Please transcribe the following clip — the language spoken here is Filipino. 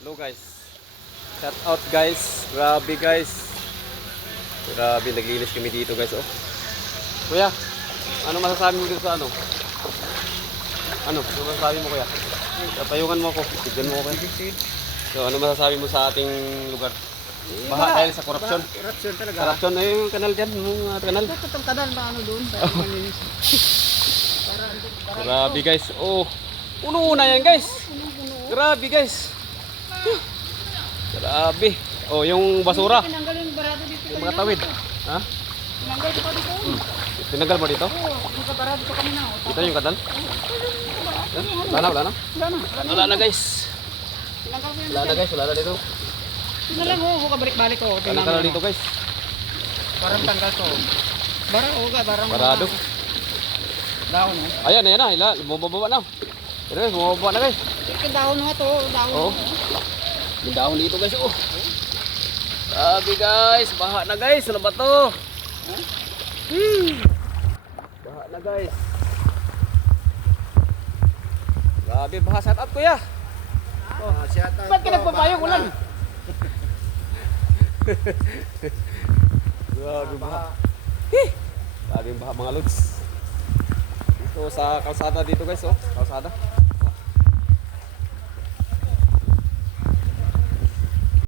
Hello guys. Shout out guys. Grabe guys. Grabe naglinis kami dito guys oh. Kuya, ano masasabi mo dito sa ano? Ano masasabi mo kuya? Tatayungan mo ako. Tignan mo ako. So ano masasabi mo sa ating lugar? Baha dahil sa korupsyon. Korupsyon talaga. Korupsyon na yung kanal dyan. Yung kanal. Itong kanal ba ano doon? Grabe guys. Oh. Puno-una yan guys. Grabe guys. Grabe. Oh, yung basura. Tinanggal yung barado dito. Yung mga tawid. Ha? Tinanggal ko pa dito. Tinanggal mo dito? Oo, nagkabarado pa kami na. Dito yung kadal? Wala na, wala na. Wala na guys. Tinanggal ko yan. Wala na guys, wala na dito. Tingnan lang oh, kabalik-balik ko. Wala na kanal dito guys. Parang tanggal to. Barang. Parado. Dahon oh. Ayan, ayan na. Bumababa na. Pero guys, bumababa na guys. Ito dahon na to. Dahon. Oo. Yung dahon dito guys. Oh. Grabe guys. Baha na guys. Ano ba to? Baha na guys. Grabe baha. Shout out kuya. Ba't ka nagpapayong ulan? Grabe baha. Grabe baha mga lods. Dito sa kalsada dito guys oh. Kalsada.